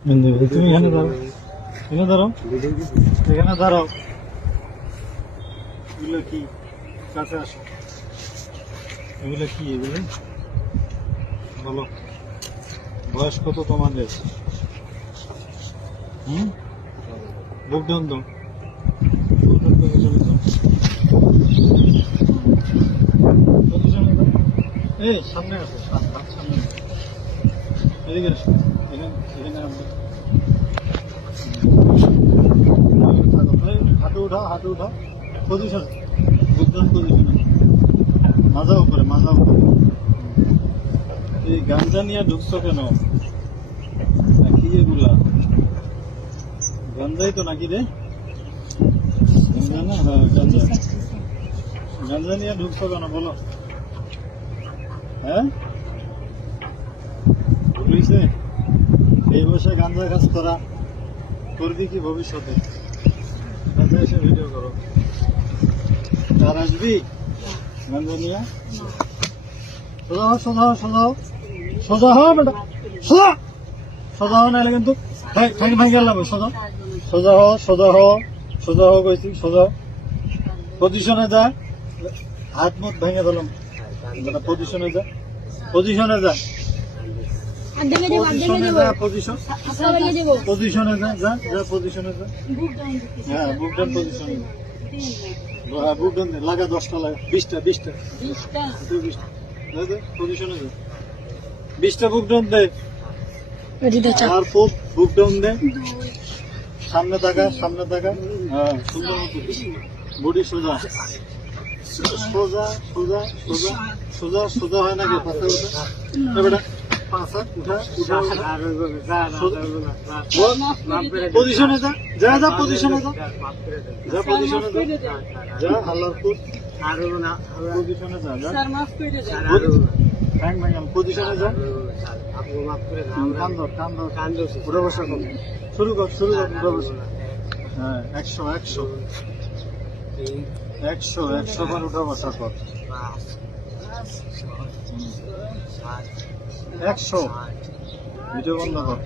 তুমি এখানে দাঁড়াও, এখানে দাঁড়াও, এখানে দাঁড়াও। এগুলো কি? কাছে আসো। এগুলো কি? এগুলো বলো, বয়স কত তোমাদের? বুক ডাউন দাও, এই সামনে আসো, সামনে এদিকে আসো, এখানে আমরা হাঁটু উঠাও, হাঁটু উঠাও, পজিশন, বুকডাউন পজিশনে, মাজা উপরে, মাজা উপরে। এই গাঞ্জা নিয়ে ঢুকছো কেন? নাকি এগুলা গাঞ্জাই তো নাকি রে? গাঞ্জা না? হ্যাঁ গাঞ্জা। গাঞ্জা নিয়ে ঢুকছো কেন বলো? হ্যাঁ, বুঝছে এই বয়সে গাঞ্জা কাজ করা করবি কি ভবিষ্যতে? গাঞ্জা এসে ভিডিও করো, আর আসবি গাঞ্জা নিয়ে? সোজা হও, সোজা হও, সোজা হও, সোজা হও বেটা, সোজা, সোজা হও, নাহলে কিন্তু ভাঙি গেলাম। সোজা, সোজা হও, সোজা হও, সোজা হও কইছি, সোজা পজিশনে যা, হাত মুখ ভেঙে দিলাম, পজিশনে যা, পজিশনে যা, পজিশনে যা, পজিশনে যা, যা যা পজিশনে যা। হ্যাঁ বুক ডাউন পজিশনে, হ্যাঁ বুক ডাউন লাগা, 10টা লাগা, 20টা পজিশনে যা, 20টা বুক ডাউন দে, আর বুক ডাউন দে, সামনে তাকা, সামনে তাকা। হ্যাঁ সুন্দর মতো বডি সোজা, সোজা সোজা সোজা সোজা সোজা হয় নাকি? পাশা উঠা বেটা, পাশা উঠা, উঠা পজিশনে যা, যা যা পজিশনে যা, যা পজিশনে যা, যা আল্লাহর পজিশনে যা, যা পজিশনে যা, কান্দ উঠে বসা কর, শুরু কর, শুরু কর, উঠে বসা। হ্যাঁ 100 100 100 100 বার উঠা বসা কর, 100 ভিডিও বন্ধ কর।